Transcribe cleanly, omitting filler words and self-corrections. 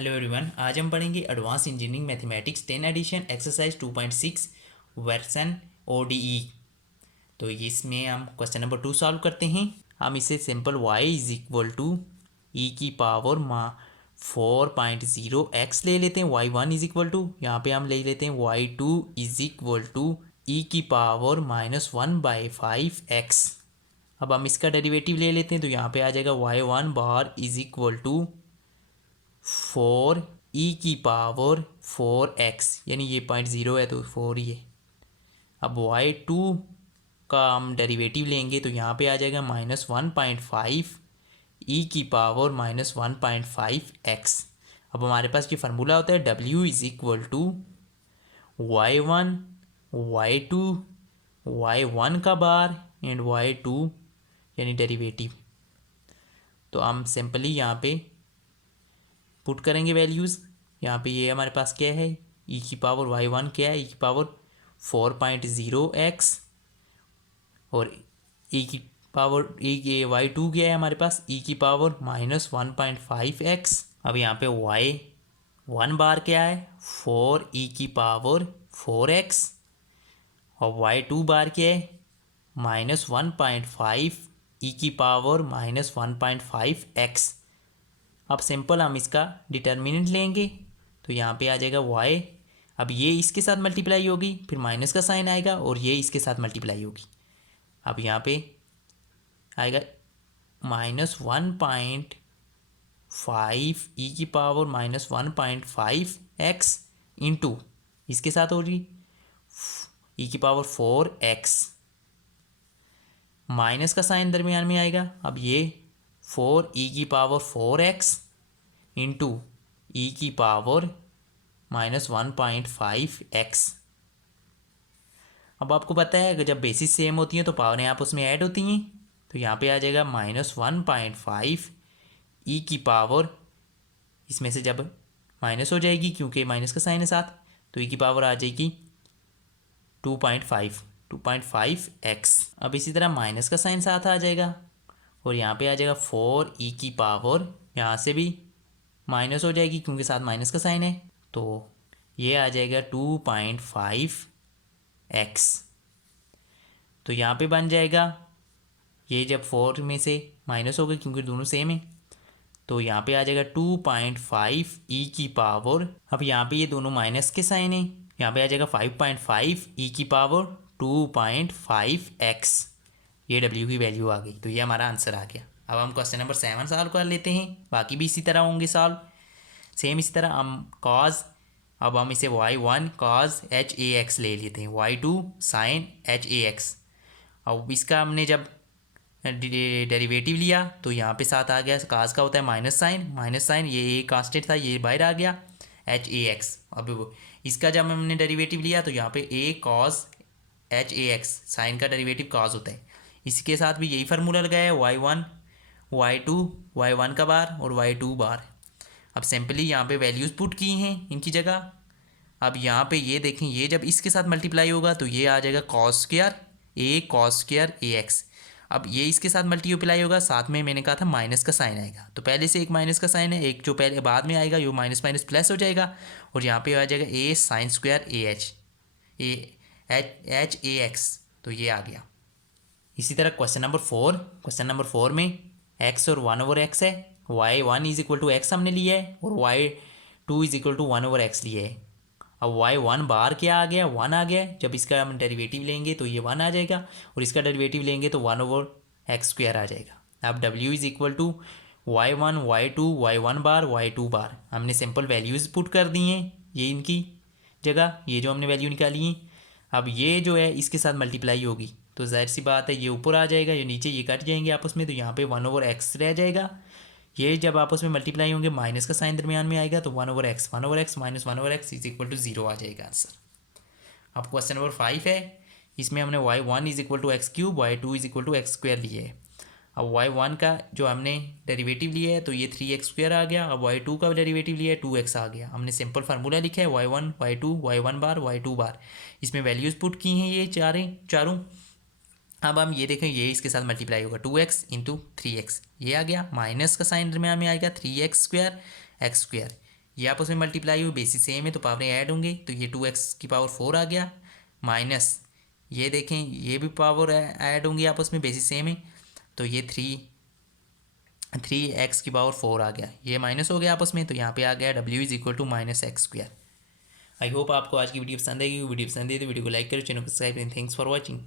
Hello everyone, आज हम पढ़ेंगे advance engineering mathematics 10 edition exercise 2.6 version ODE. तो इसमें हम क्वेश्चन नंबर 2 सॉल्व करते हैं। हम इसे simple y is equal to E की पावर 4.0 x ले लेते हैं। y1 इज इक्वल टू, यहाँ पे हम ले लेते हैं y2 is equal to E की पावर -1/5x। अब हम इसका डेरिवेटिव ले लेते हैं, तो यहाँ पे आ जाएगा y1 bar is equal to 4 E की पावर 4x, यानी ये 0.0 है तो 4 ही है। अब y2 का हम डेरिवेटिव लेंगे तो यहाँ पे आ जाएगा -1.5 ई की पावर -1.5x। अब हमारे पास ये फार्मूला होता है w is equal to y1 y2 y1 का बार एंड y2 यानी डेरिवेटिव। तो हम सिंपली यहाँ पे पुट करेंगे वैल्यूज़। यहाँ पे ये हमारे पास क्या है, ई की पावर y1 क्या है, ई की पावर 4.0x, और ई की पावर y2 क्या है हमारे पास, ई की पावर -1.5x। अब यहाँ पे y1 बार क्या है, 4 ई की पावर 4x, और y2 बार क्या है, -1.5 ई की पावर -1.5x। अब सिंपल हम इसका डिटर्मिनेंट लेंगे, तो यहाँ पे आ जाएगा y। अब ये इसके साथ मल्टीप्लाई होगी, फिर माइनस का साइन आएगा, और ये इसके साथ मल्टीप्लाई होगी। अब यहाँ पे आएगा -1.5 ई की पावर -1.5x इंटू इसके साथ हो रही ई की पावर 4x, माइनस का साइन दरमियान में आएगा। अब ये 4 ई की पावर 4x इंटू ई की पावर -1.5x। अब आपको पता है कि जब बेसिस सेम होती हैं तो पावरें आपस में ऐड होती हैं, तो यहाँ पे आ जाएगा -1.5 ई की पावर, इसमें से जब माइनस हो जाएगी क्योंकि माइनस का साइन है साथ, तो ई की पावर आ जाएगी 2.5x। अब इसी तरह माइनस का साइन साथ आ जाएगा, और यहाँ पे आ जाएगा 4 ई की पावर, यहाँ से भी माइनस हो जाएगी क्योंकि साथ माइनस का साइन है, तो ये आ जाएगा 2.5x। तो यहाँ पे बन जाएगा, ये जब 4 में से माइनस हो गए क्योंकि दोनों सेम है, तो यहाँ पे आ जाएगा 2.5 ई की पावर। अब यहाँ पे ये दोनों माइनस के साइन है, यहाँ पे आ जाएगा 5.5 ई की पावर 2.5x। ये w की वैल्यू आ गई, तो ये हमारा आंसर आ गया। अब हम क्वेश्चन नंबर 7 सॉल्व कर लेते हैं। बाकी भी इसी तरह होंगे सॉल्व, सेम इसी तरह। हम cos, अब हम इसे y1 cos h(ax) ले लेते हैं, y2 sin h(ax). अब इसका हमने जब डेरिवेटिव लिया तो यहाँ पे साथ आ गया, cos का होता है माइनस साइन, ये कांस्टेंट था, ये बाहर आ गया h(ax). अब इसका जब हमने डेरिवेटिव लिया तो यहाँ पे a cos h(ax), साइन का डेरिवेटिव cos होता है। इसके साथ भी यही फार्मूला लगाया है, y1 y2 y1 का बार और y2 बार। अब सिंपली यहाँ पे वैल्यूज़ पुट की हैं इनकी जगह। अब यहाँ पे ये देखें, ये जब इसके साथ मल्टीप्लाई होगा तो ये आ जाएगा cos square a cos square ax। अब ये इसके साथ मल्टीप्लाई होगा, साथ में मैंने कहा था माइनस का साइन आएगा, तो पहले से एक माइनस का साइन है, एक जो पहले बाद में आएगा ये माइनस माइनस प्लस हो जाएगा, और यहाँ पे आ जाएगा a sin square h a x। तो ये आ गया। इसी तरह क्वेश्चन नंबर 4 में x और 1/x है, y1 is equal to x हमने लिया है, और y2 is equal to 1/x लिया है। अब y1 बार क्या आ गया, 1 आ गया। जब इसका हम डेरिवेटिव लेंगे तो ये 1 आ जाएगा, और इसका डेरिवेटिव लेंगे तो 1/x² आ जाएगा। अब w is equal to y1 y2 y1 bar y2 bar. हमने सिंपल वैल्यूज़ पुट कर दी हैं ये इनकी जगह, ये जो हमने वैल्यू निकाली है। अब ये जो है इसके साथ मल्टीप्लाई होगी, तो जाहिर सी बात है ये ऊपर आ जाएगा, ये नीचे, ये कट जाएंगे आपस में, तो यहाँ पे 1/x रह जाएगा। ये जब आपस में मल्टीप्लाई होंगे माइनस का साइन दरमियान में आएगा, तो 1/x minus 1/x is equal to 0 आ जाएगा आंसर। अब क्वेश्चन नंबर 5 है, इसमें हमने y1 is equal to x³ y2 is equal to x² लिया है। अब y1 का जो हमने डेरिवेटिव लिया है तो ये 3x² आ गया। अब y2 का डेरिवेटिव लिया है 2x आ गया। हमने सिंपल फार्मूला लिखा है y1 y2 y1 bar y2 बार, इसमें वैल्यूज़ पुट की हैं ये चारों। अब हम ये देखें, ये इसके साथ मल्टीप्लाई होगा 2x इंटू 3x, ये आ गया, माइनस का साइन दरम्यान में आएगा 3x² x², ये आपस में मल्टीप्लाई हुई, बेसिस सेम है तो पावरें ऐड होंगे, तो ये 2x की पावर 4 आ गया, माइनस ये देखें ये भी पावर ऐड होंगी आपस में, बेसिस सेम है, तो ये 3x की पावर 4 आ गया, ये माइनस हो गया आपस में, तो यहाँ पे आ गया w = -x²। आई होप आपको आज की वीडियो पसंद आएगी। वीडियो पसंद है तो वीडियो को लाइक करो, चैनल को सब्सक्राइब करें। Thanks for watching.